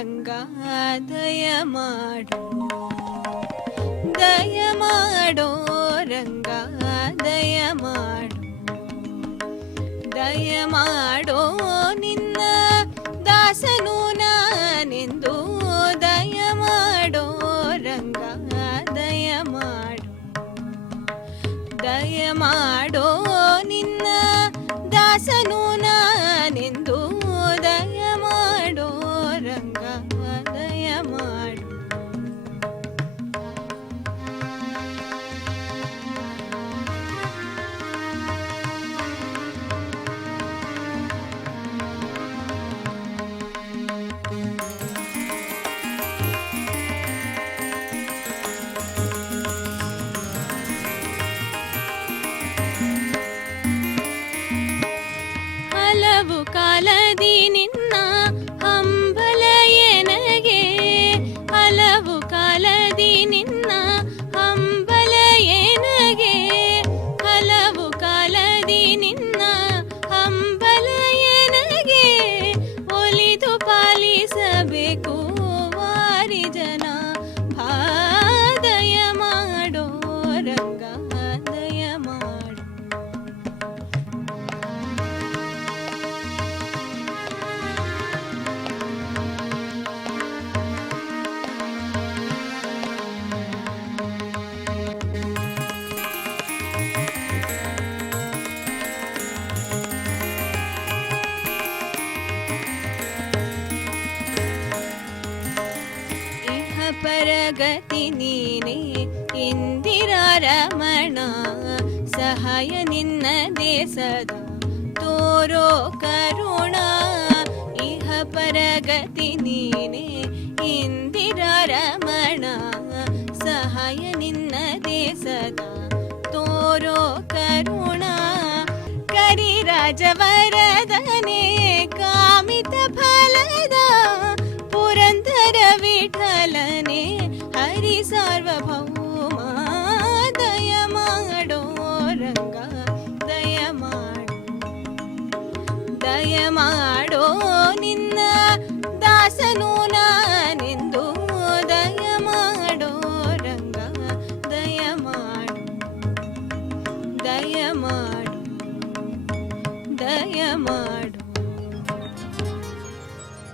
ರಂಗ ದಯ ಮಾಡೋ ದಯ ಮಾಡೋ ರಂಗ ದಯ ಮಾಡೋ ದಯ ಮಾಡೋ ನಿನ್ನ ದಾಸನು ನಾನೆಂದು ದಯ ಮಾಡೋ ರಂಗ ದಯ ಮಾಡೋ ದಯ ಮಾಡೋ ನಿನ್ನ ದಾಸನು ನಾನೆಂದು ದಯ ಮಾಡೋ ರಂಗ ದಯ ಮಾಡೋ ಹಲವು ಕಾಲದಿ ನಿನ್ನ ಹಂಬಲ ಎನಗೆ ಹಲವು ಕಾಲದಿ ನಿನ್ನ ಹಂಬಲ ಎನಗೆ ಹಲವು ಕಾಲದಿ ನಿನ್ನ ಹಂಬಲ ಎನಗೆ ಒಲಿದು ಪಾಲಿಸಬೇಕು ವಾರಿ ಜನ ದಯ ಮಾಡೋ ರಂಗ ದಯ ಮಾಡೋ ಪರಗತಿ ನೀನೇ ಇಂದಿರಾ ರಮಣ ಸಹಾಯ ನಿನ್ನದೇ ಸದಾ ತೋರೋ ಕರುಣ ಇಹ ಪರಗತಿ ನೀನೇ ಇಂದಿರಾ ರಮಣ ಸಹಾಯ ನಿನ್ನದೇ ಸದಾ ತೋರೋ ಕರುಣ ಕರಿರಾಜವರ